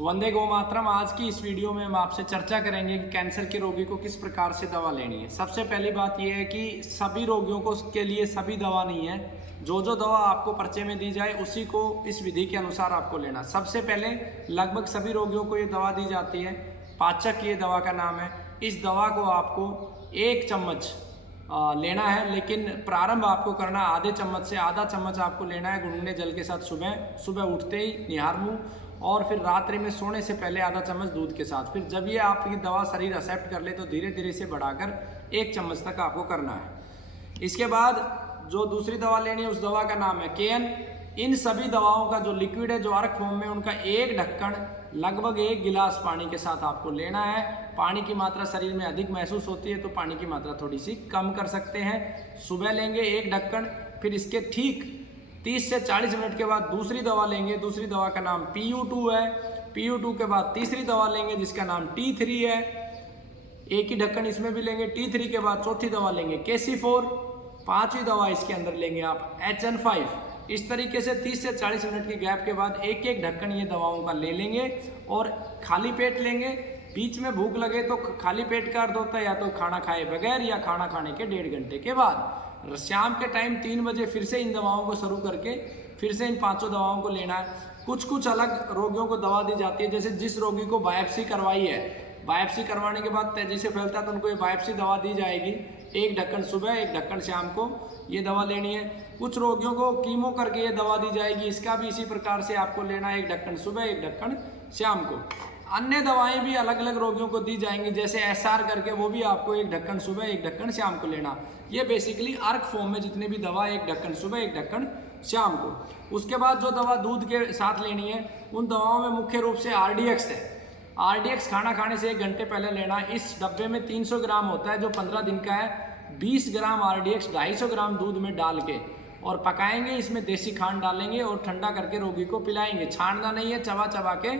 वंदे गो मातरम। आज की इस वीडियो में हम आपसे चर्चा करेंगे कि कैंसर के रोगी को किस प्रकार से दवा लेनी है। सबसे पहली बात यह है कि सभी रोगियों को के लिए सभी दवा नहीं है। जो दवा आपको पर्चे में दी जाए उसी को इस विधि के अनुसार आपको लेना। सबसे पहले लगभग सभी रोगियों को ये दवा दी जाती है, पाचक ये दवा का नाम है। इस दवा को आपको 1 चम्मच लेना है, लेकिन प्रारंभ आपको करना आधे चम्मच से। आधा चम्मच आपको लेना है गुनगुने जल के साथ सुबह उठते ही निहार मुँह, और फिर रात्रि में सोने से पहले आधा चम्मच दूध के साथ। फिर जब ये आपकी दवा शरीर एक्सेप्ट कर ले तो धीरे धीरे से बढ़ाकर 1 चम्मच तक आपको करना है। इसके बाद जो दूसरी दवा लेनी है उस दवा का नाम है केएन। इन सभी दवाओं का जो लिक्विड है, जो अर्क फॉर्म में, उनका 1 ढक्कन लगभग 1 गिलास पानी के साथ आपको लेना है। पानी की मात्रा शरीर में अधिक महसूस होती है तो पानी की मात्रा थोड़ी सी कम कर सकते हैं। सुबह लेंगे 1 ढक्कन, फिर इसके ठीक 30 से 40 मिनट के बाद दूसरी दवा लेंगे। दूसरी दवा का नाम PU2 है। PU2 के बाद तीसरी दवा लेंगे जिसका नाम T3 है, 1 ही ढक्कन इसमें भी लेंगे। T3 के बाद चौथी दवा लेंगे KC4, 5वीं दवा इसके अंदर लेंगे आप HN5। इस तरीके से 30 से 40 मिनट के गैप के बाद 1 ढक्कन ये दवाओं का ले लेंगे और खाली पेट लेंगे। बीच में भूख लगे तो खाली पेट का अर्थ होता है या तो खाना खाए बगैर या खाना खाने के 1.5 घंटे के बाद। शाम के टाइम 3 बजे फिर से इन दवाओं को शुरू करके फिर से इन 5 दवाओं को लेना है। कुछ अलग रोगियों को दवा दी जाती है, जैसे जिस रोगी को बायोप्सी करवाई है, बायोप्सी करवाने के बाद तेजी से फैलता है तो उनको ये बायोप्सी दवा दी जाएगी। 1 ढक्कन सुबह, 1 ढक्कन शाम को ये दवा लेनी है। कुछ रोगियों को कीमो करके ये दवा दी जाएगी, इसका भी इसी प्रकार से आपको लेना है। 1 ढक्कन सुबह, 1 ढक्कन शाम को। अन्य दवाएं भी अलग अलग रोगियों को दी जाएंगी, जैसे SR करके, वो भी आपको 1 ढक्कन सुबह, 1 ढक्कन शाम को लेना। ये बेसिकली अर्क फॉर्म में जितने भी दवा 1 ढक्कन सुबह, 1 ढक्कन शाम को। उसके बाद जो दवा दूध के साथ लेनी है उन दवाओं में मुख्य रूप से RDX है। RDX खाना खाने से 1 घंटे पहले लेना। इस डब्बे में 300 ग्राम होता है जो 15 दिन का है। 20 ग्राम RDX 250 ग्राम दूध में डाल के और पकाएंगे। इसमें देसी खांड डालेंगे और ठंडा करके रोगी को पिलाएंगे। छानना नहीं है, चबा चबा के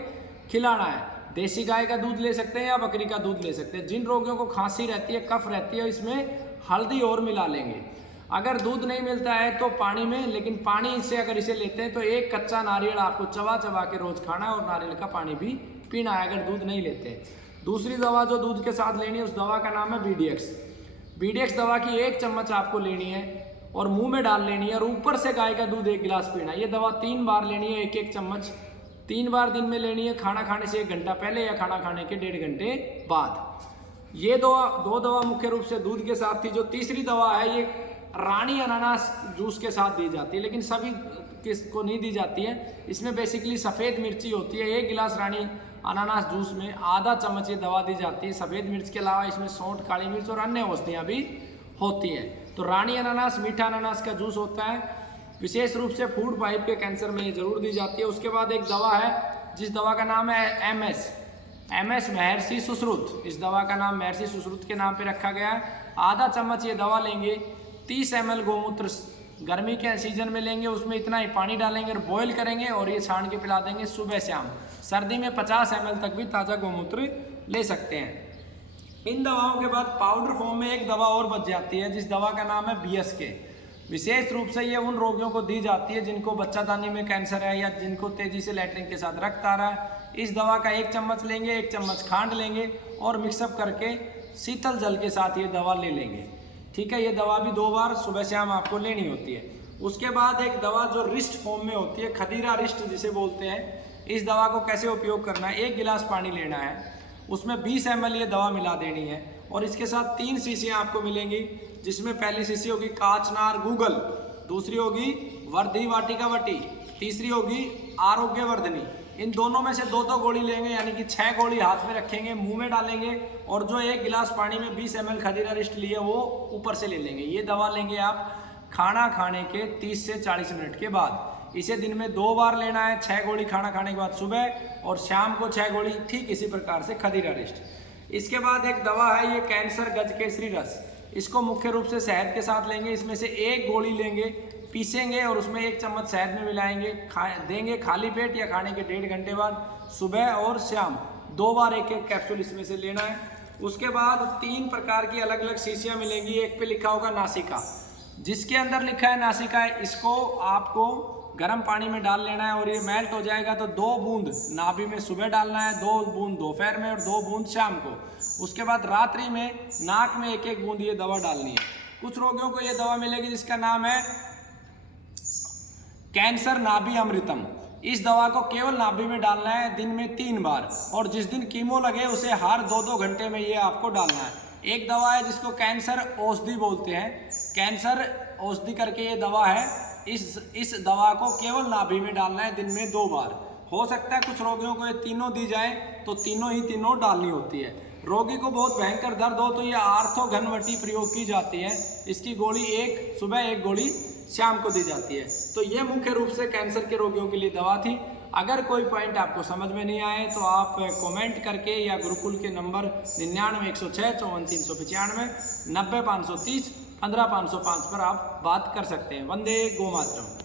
खिलाना है। देसी गाय का दूध ले सकते हैं या बकरी का दूध ले सकते हैं। जिन रोगियों को खांसी रहती है, कफ रहती है, इसमें हल्दी और मिला लेंगे। अगर दूध नहीं मिलता है तो पानी में, लेकिन पानी से अगर इसे लेते हैं तो 1 कच्चा नारियल आपको चबा चबा के रोज खाना है और नारियल का पानी भी पीना है अगर दूध नहीं लेते। दूसरी दवा जो दूध के साथ लेनी है उस दवा का नाम है BDX। BDX दवा की 1 चम्मच आपको लेनी है और मुंह में डाल लेनी है और ऊपर से गाय का दूध 1 गिलास पीना है। ये दवा 3 बार लेनी है, 1 चम्मच 3 बार दिन में लेनी है, खाना खाने से 1 घंटा पहले या खाना खाने के 1.5 घंटे बाद। ये दो दवा मुख्य रूप से दूध के साथ थी। जो तीसरी दवा है ये रानी अनानास जूस के साथ दी जाती है, लेकिन सभी किसको नहीं दी जाती है। इसमें बेसिकली सफ़ेद मिर्ची होती है। 1 गिलास रानी अनानास जूस में आधा चम्मच ये दवा दी जाती है। सफ़ेद मिर्च के अलावा इसमें सौंठ, काली मिर्च और अन्य औषधियाँ भी होती हैं। तो रानी अनानास, मीठा अनानास का जूस होता है। विशेष रूप से फूड पाइप के कैंसर में ये जरूर दी जाती है। उसके बाद एक दवा है जिस दवा का नाम है MS महर्षि सुश्रुत। इस दवा का नाम महर्षि सुश्रुत के नाम पे रखा गया है। आधा चम्मच ये दवा लेंगे। 30 ml गोमूत्र गर्मी के सीजन में लेंगे, उसमें इतना ही पानी डालेंगे और बॉईल करेंगे और ये छान के पिला देंगे सुबह शाम। सर्दी में 50 ml तक भी ताज़ा गोमूत्र ले सकते हैं। इन दवाओं के बाद पाउडर फॉर्म में एक दवा और बच जाती है जिस दवा का नाम है BSK। विशेष रूप से ये उन रोगियों को दी जाती है जिनको बच्चादानी में कैंसर है या जिनको तेजी से लैट्रिन के साथ रक्त आ रहा है। इस दवा का 1 चम्मच लेंगे, 1 चम्मच खांड लेंगे और मिक्सअप करके शीतल जल के साथ ये दवा ले लेंगे। ठीक है, ये दवा भी 2 बार सुबह शाम आपको लेनी होती है। उसके बाद एक दवा जो रिस्ट फॉर्म में होती है, खदीरा रिस्ट जिसे बोलते हैं। इस दवा को कैसे उपयोग करना है, 1 गिलास पानी लेना है, उसमें 20 ml ये दवा मिला देनी है और इसके साथ 3 शीशियाँ आपको मिलेंगी, जिसमें पहली शीशी होगी काचनार गूगल, दूसरी होगी वर्धी वाटिका वटी, तीसरी होगी आरोग्यवर्धनी। इन दोनों में से 2 गोली लेंगे, यानी कि 6 गोली हाथ में रखेंगे, मुंह में डालेंगे और जो 1 गिलास पानी में 20 ml खदीरा रिस्ट लिए वो ऊपर से ले लेंगे। ये दवा लेंगे आप खाना खाने के 30 से 40 मिनट के बाद। इसे दिन में 2 बार लेना है, 6 गोली खाना खाने के बाद सुबह और शाम को 6 गोली, ठीक इसी प्रकार से खदीरा रिस्ट। इसके बाद एक दवा है ये कैंसर गज केसरी रस। इसको मुख्य रूप से शहद के साथ लेंगे। इसमें से 1 गोली लेंगे, पीसेंगे और उसमें 1 चम्मच शहद में मिलाएंगे, देंगे खाली पेट या खाने के 1.5 घंटे बाद। सुबह और शाम 2 बार 1 कैप्सूल इसमें से लेना है। उसके बाद 3 प्रकार की अलग अलग शीशियाँ मिलेंगी। एक पे लिखा होगा नासिका, जिसके अंदर लिखा है नासिका, इसको आपको गर्म पानी में डाल लेना है और ये मेल्ट हो जाएगा तो 2 बूंद नाभि में सुबह डालना है, 2 बूंद दोपहर में और 2 बूंद शाम को। उसके बाद रात्रि में नाक में 1-1 बूंद ये दवा डालनी है। कुछ रोगियों को ये दवा मिलेगी जिसका नाम है कैंसर नाभि अमृतम। इस दवा को केवल नाभि में डालना है दिन में 3 बार, और जिस दिन कीमो लगे उसे हर 2-2 घंटे में ये आपको डालना है। एक दवा है जिसको कैंसर औषधि बोलते हैं, कैंसर औषधि करके ये दवा है। इस दवा को केवल नाभि में डालना है दिन में 2 बार। हो सकता है कुछ रोगियों को ये तीनों दी जाए तो तीनों डालनी होती है। रोगी को बहुत भयंकर दर्द हो तो ये आर्थो घनवटी प्रयोग की जाती है। इसकी गोली 1 सुबह 1 गोली शाम को दी जाती है। तो ये मुख्य रूप से कैंसर के रोगियों के लिए दवा थी। अगर कोई पॉइंट आपको समझ में नहीं आए तो आप कमेंट करके या गुरुकुल के नंबर 99 106 54 395 90 530 15 505 पर आप बात कर सकते हैं। वंदे गो मातरम।